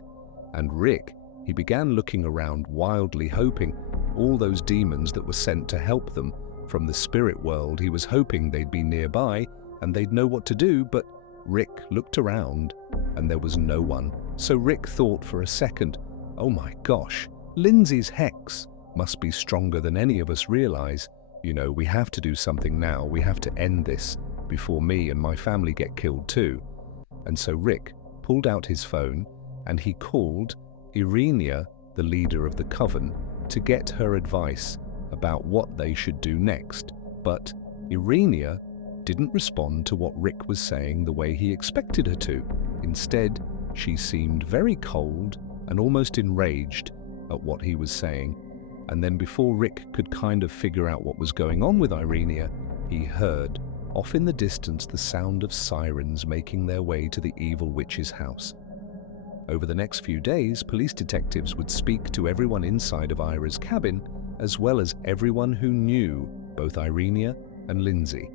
And Rick, he began looking around wildly, hoping all those demons that were sent to help them from the spirit world, he was hoping they'd be nearby and they'd know what to do. But Rick looked around and there was no one. So Rick thought for a second, oh my gosh, Lindsay's hex must be stronger than any of us realize. You know, we have to do something now. We have to end this before me and my family get killed too. And so Rick pulled out his phone and he called Irenia, the leader of the coven, to get her advice about what they should do next. But Irenia didn't respond to what Rick was saying the way he expected her to. Instead, she seemed very cold and almost enraged at what he was saying. And then before Rick could kind of figure out what was going on with Irenia, he heard off in the distance the sound of sirens making their way to the evil witch's house. Over the next few days, police detectives would speak to everyone inside of Ira's cabin, as well as everyone who knew both Irenia and Lindsay.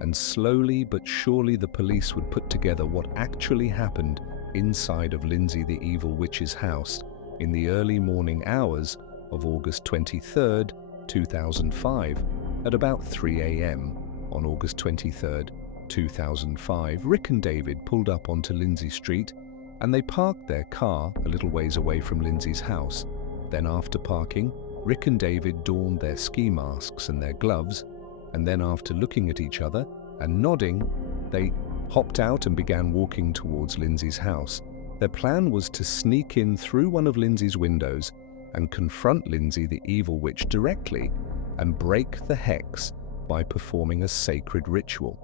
And slowly but surely the police would put together what actually happened inside of Lindsay the evil witch's house in the early morning hours of August 23rd, 2005. At about 3 a.m. on August 23rd, 2005, Rick and David pulled up onto Lindsay Street and they parked their car a little ways away from Lindsay's house. Then after parking, Rick and David donned their ski masks and their gloves, and then after looking at each other and nodding, they hopped out and began walking towards Lindsay's house. Their plan was to sneak in through one of Lindsay's windows and confront Lindsay the evil witch directly and break the hex by performing a sacred ritual.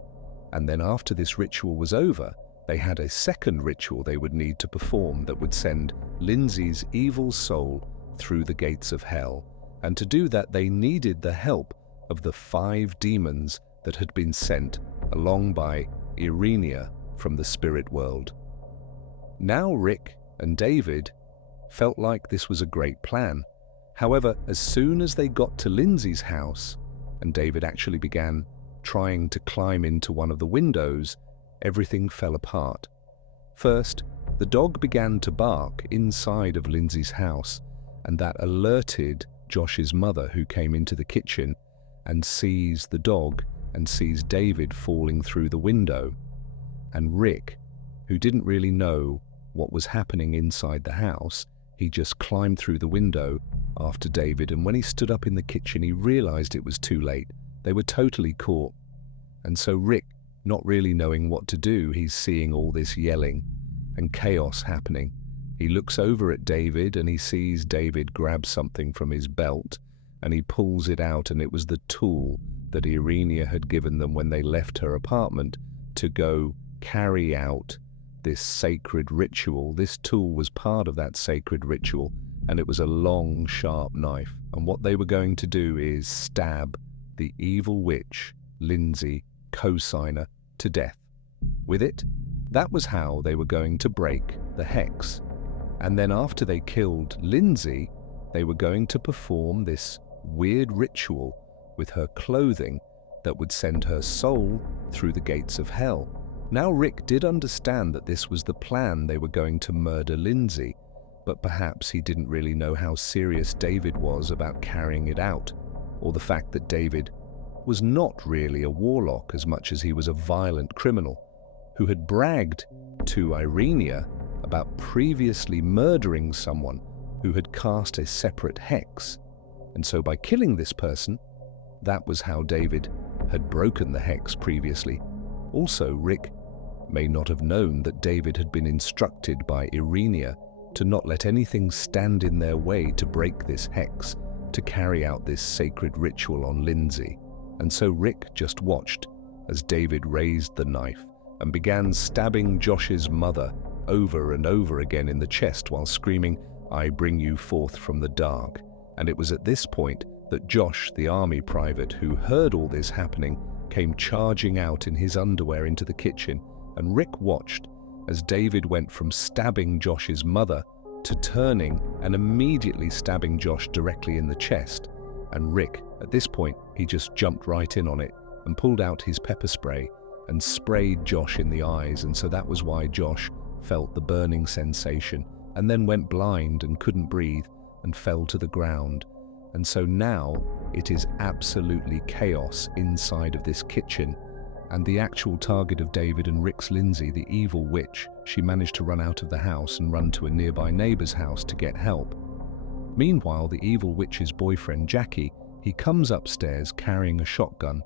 And then after this ritual was over, they had a second ritual they would need to perform that would send Lindsay's evil soul through the gates of hell. And to do that, they needed the help of the 5 demons that had been sent along by Irenia from the spirit world. Now Rick and David felt like this was a great plan. However, as soon as they got to Lindsay's house, and David actually began trying to climb into one of the windows, everything fell apart. First, the dog began to bark inside of Lindsay's house, and that alerted Josh's mother, who came into the kitchen and sees the dog and sees David falling through the window. And Rick, who didn't really know what was happening inside the house, he just climbed through the window after David, and when he stood up in the kitchen, he realized it was too late. They were totally caught. And so Rick, not really knowing what to do, he's seeing all this yelling and chaos happening. He looks over at David and he sees David grab something from his belt and he pulls it out, and it was the tool that Irenia had given them when they left her apartment to go carry out this sacred ritual. This tool was part of that sacred ritual, and it was a long, sharp knife. And what they were going to do is stab the evil witch, Lindsay, co-signer, to death. With it, that was how they were going to break the hex. And then after they killed Lindsay, they were going to perform this weird ritual with her clothing that would send her soul through the gates of hell. Now Rick did understand that this was the plan. They were going to murder Lindsay, but perhaps he didn't really know how serious David was about carrying it out, or the fact that David was not really a warlock as much as he was a violent criminal who had bragged to Irenia about previously murdering someone who had cast a separate hex. And so by killing this person, that was how David had broken the hex previously. Also, Rick may not have known that David had been instructed by Irenia to not let anything stand in their way to break this hex, to carry out this sacred ritual on Lindsay. And so Rick just watched as David raised the knife and began stabbing Josh's mother over and over again in the chest while screaming, "I bring you forth from the dark." And it was at this point that Josh, the army private who heard all this happening, came charging out in his underwear into the kitchen, and Rick watched as David went from stabbing Josh's mother to turning and immediately stabbing Josh directly in the chest. And Rick, at this point, he just jumped right in on it and pulled out his pepper spray and sprayed Josh in the eyes, and so that was why Josh felt the burning sensation and then went blind and couldn't breathe and fell to the ground. And so now it is absolutely chaos inside of this kitchen, and the actual target of David and Rick's Lindsay, the evil witch, she managed to run out of the house and run to a nearby neighbor's house to get help. Meanwhile, the evil witch's boyfriend, Jackie, he comes upstairs carrying a shotgun,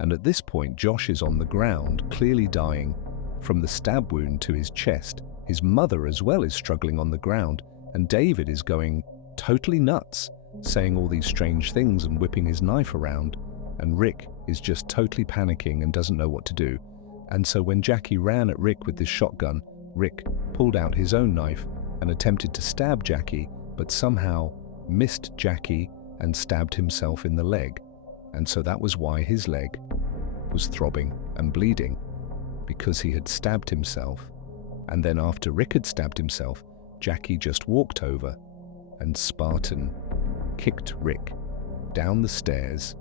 and at this point Josh is on the ground, clearly dying from the stab wound to his chest. His mother as well is struggling on the ground, and David is going totally nuts, saying all these strange things and whipping his knife around, and Rick is just totally panicking and doesn't know what to do. And so when Jackie ran at Rick with this shotgun, Rick pulled out his own knife and attempted to stab Jackie, but somehow missed Jackie and stabbed himself in the leg. And so that was why his leg was throbbing and bleeding because he had stabbed himself. And then after Rick had stabbed himself, Jackie just walked over and Spartan kicked Rick down the stairs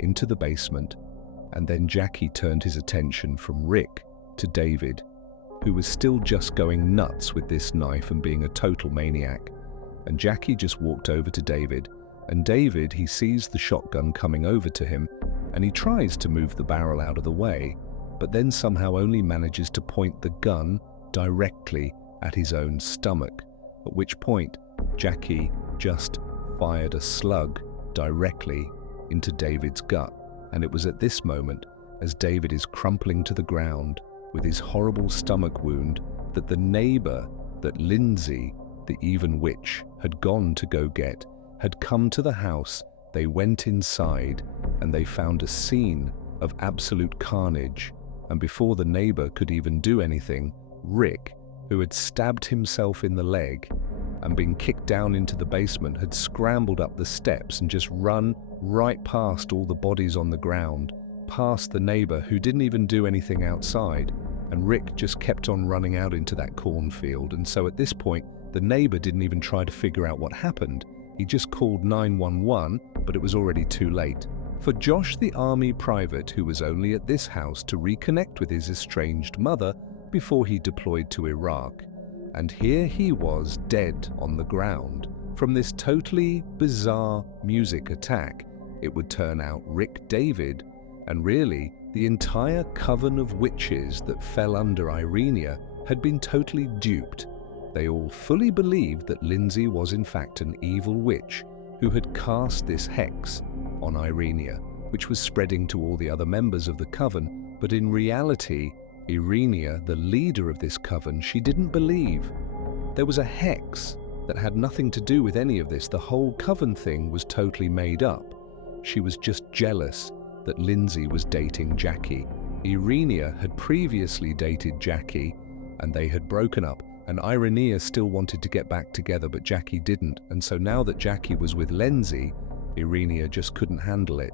into the basement, and then Jackie turned his attention from Rick to David, who was still just going nuts with this knife and being a total maniac. And Jackie just walked over to David, and David, he sees the shotgun coming over to him, and he tries to move the barrel out of the way, but then somehow only manages to point the gun directly at his own stomach, at which point Jackie just fired a slug directly into David's gut. And it was at this moment, as David is crumpling to the ground with his horrible stomach wound, that the neighbor that Lindsay, the even witch, had gone to go get, had come to the house. They went inside and they found a scene of absolute carnage. And before the neighbor could even do anything, Rick, who had stabbed himself in the leg and been kicked down into the basement, had scrambled up the steps and just run right past all the bodies on the ground, past the neighbor who didn't even do anything outside. And Rick just kept on running out into that cornfield. And so at this point, the neighbor didn't even try to figure out what happened. He just called 911, but it was already too late. For Josh, the army private, who was only at this house to reconnect with his estranged mother before he deployed to Iraq. And here he was, dead on the ground. From this totally bizarre music attack, it would turn out Rick David, and really the entire coven of witches that fell under Irenia, had been totally duped. They all fully believed that Lindsay was in fact an evil witch who had cast this hex on Irenia, which was spreading to all the other members of the coven. But in reality, Irenia, the leader of this coven, she didn't believe. There was a hex that had nothing to do with any of this. The whole coven thing was totally made up. She was just jealous that Lindsay was dating Jackie. Irenia had previously dated Jackie and they had broken up, and Irenia still wanted to get back together, but Jackie didn't. And so now that Jackie was with Lindsay, Irenia just couldn't handle it.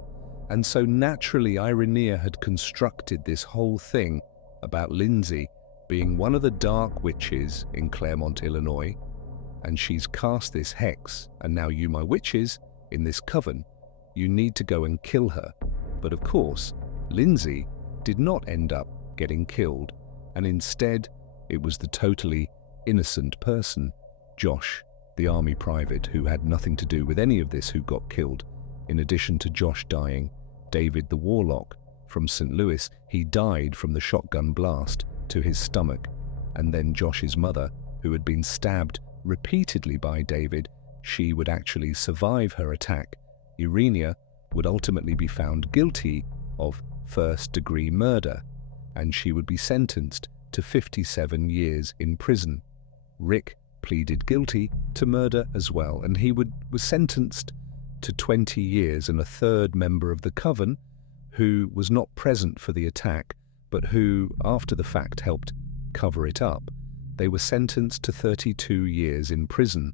And so naturally Irenia had constructed this whole thing about Lindsay being one of the dark witches in Claremont, Illinois, and she's cast this hex, and now you, my witches, in this coven, you need to go and kill her. But of course, Lindsay did not end up getting killed, and instead it was the totally innocent person, Josh, the army private, who had nothing to do with any of this, who got killed. In addition to Josh dying, David the warlock from St. Louis, he died from the shotgun blast to his stomach. And then Josh's mother, who had been stabbed repeatedly by David, she would actually survive her attack. Irenia would ultimately be found guilty of first-degree murder, and she would be sentenced to 57 years in prison. Rick pleaded guilty to murder as well, and he was sentenced to 20 years, and a third member of the coven, who was not present for the attack, but who, after the fact, helped cover it up, they were sentenced to 32 years in prison.